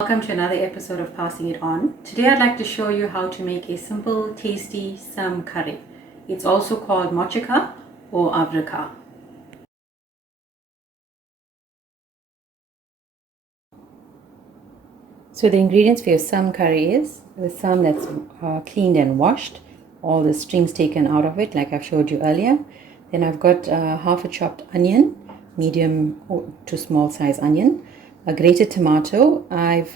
Welcome to another episode of Passing It On. Today I'd like to show you how to make a simple, tasty Serm Curry. It's also called mochika or avrika. So the ingredients for your Serm Curry is the Serm that's cleaned and washed, all the strings taken out of it like I've showed you earlier. Then I've got half a chopped onion, medium to small size onion. A grated tomato. I've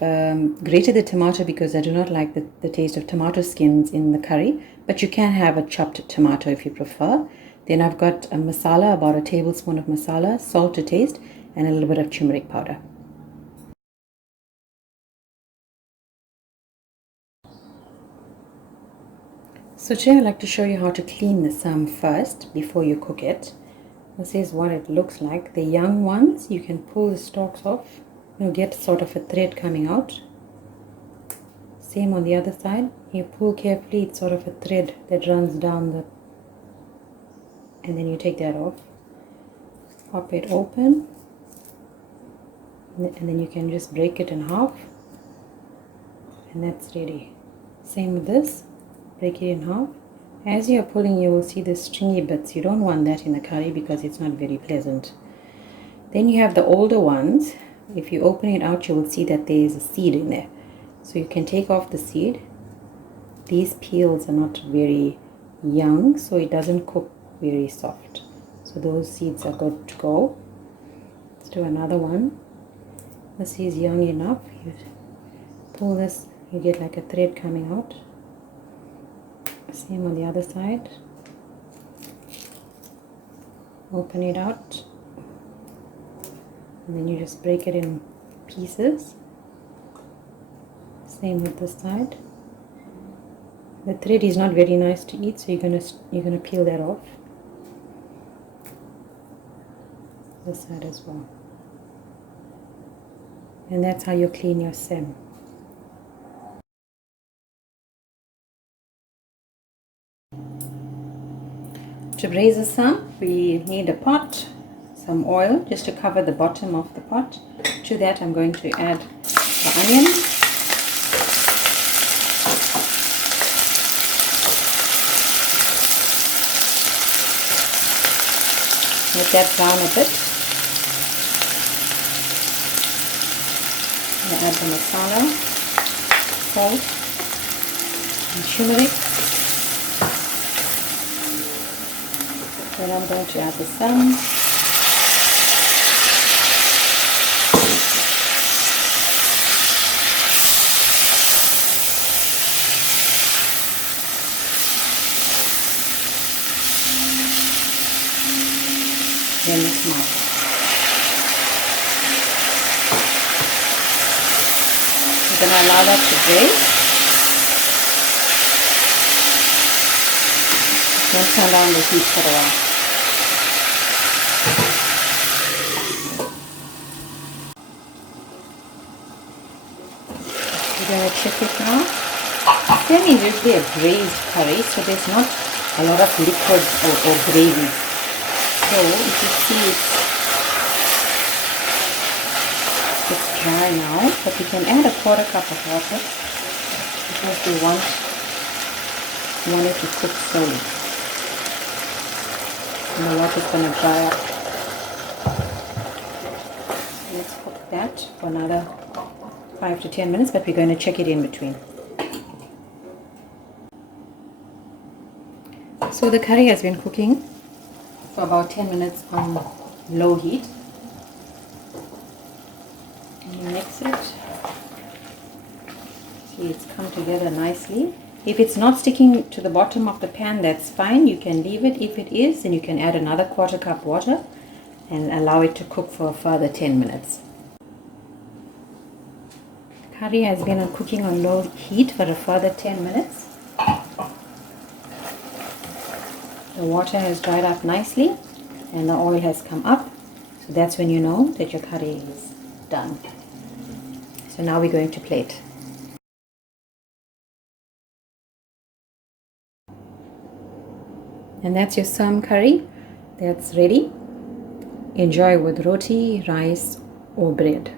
grated the tomato because I do not like the taste of tomato skins in the curry, but you can have a chopped tomato if you prefer. Then I've got a masala, about a tablespoon of masala, salt to taste, and a little bit of turmeric powder. So today I'd like to show you how to clean the Serm first before you cook it. This is what it looks like. The young ones, you can pull the stalks off. You'll get sort of a thread coming out. Same on the other side. You pull carefully, it's sort of a thread that runs down the, and then you take that off. Pop it open, and then you can just break it in half, and that's ready. Same with this, break it in half. As you're pulling, you will see the stringy bits. You don't want that in the curry because it's not very pleasant. Then you have the older ones. If you open it out, you will see that there is a seed in there. So you can take off the seed. These peels are not very young, so it doesn't cook very soft. So those seeds are good to go. Let's do another one. This is young enough. You pull this, you get like a thread coming out. Same on the other side. Open it out. And then you just break it in pieces. Same with this side. The thread is not very nice to eat, so you're gonna peel that off. This side as well. And that's how you clean your Serm. To braise the Serm, we need a pot, some oil just to cover the bottom of the pot. To that I'm going to add the onion, let that brown a bit. I add the masala, salt and turmeric. Then I'm going to add the Serm. Then the tomato. We're going to allow that to braise. Then turn down the heat for a while. We're going to check it now. Serm is usually a braised curry, so there's not a lot of liquid or gravy. So if you see it's dry now, but we can add a quarter cup of water because we want it to cook slowly. And the water is going to dry up. Let's cook that for another 5 to 10 minutes, but we're going to check it in between. So the curry has been cooking for about 10 minutes on low heat. And you mix it. See, it's come together nicely. If it's not sticking to the bottom of the pan, that's fine. You can leave it. If it is, then you can add another quarter cup water and allow it to cook for a further 10 minutes. Curry has been cooking on low heat for a further 10 minutes. The water has dried up nicely and the oil has come up. So that's when you know that your curry is done. So now we're going to plate. And that's your Serm curry. That's ready. Enjoy with roti, rice or bread.